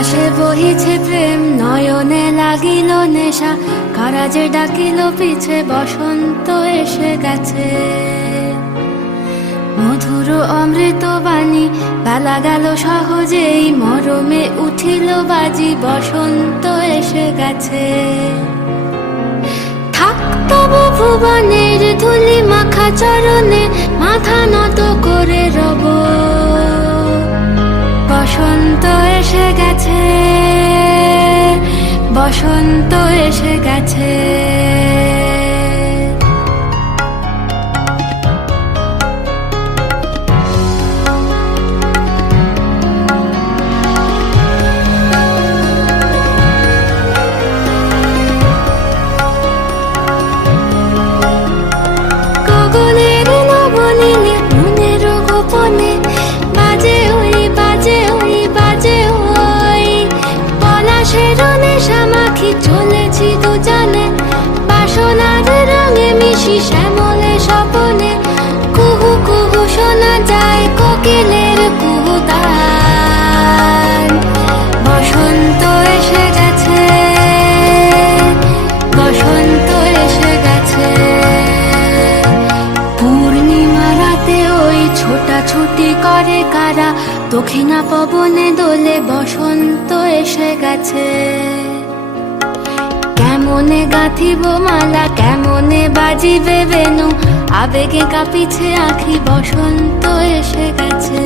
বাতাসে বহিছে প্রেম, নয়নে লাগিল নেশা, কারা যে ডাকিল পিছে, বসন্ত এসে গেছে। মধুর অমৃত বাণী, বেলা গেল সহজেই, মরমে উঠিল বাজি, বসন্ত এসে গেছে। থাক তবু ভুবনের ধুলি মাখা চরণে, মাথা নত করে রব। বসন্ত এসে গেছে, বসন্ত এসে গেছে। গগনের নবনীলে, মনের গোপনে, বাজে ওই বাজে ওই বাজে ওই। পলাশের নেশা মাখি চলেছি দুজনে, বাসনার রঙে মিশি শ্যামলে স্বপনে। কুহু কুহু শোনা যায় কোকিলের কুহুতান। বসন্ত এসে গেছে, বসন্ত এসে গেছে। পূর্ণিমা রাতে ওই ছোটাছুটি করে কারা, দক্ষিণা পবনে দোলে, বসন্ত এসে গেছে। কেমনে গাঁথিব মালা, কেমনে বাজিবে বেনু, আবেগে কাঁপিছে আঁখি, বসন্ত এসে গেছে।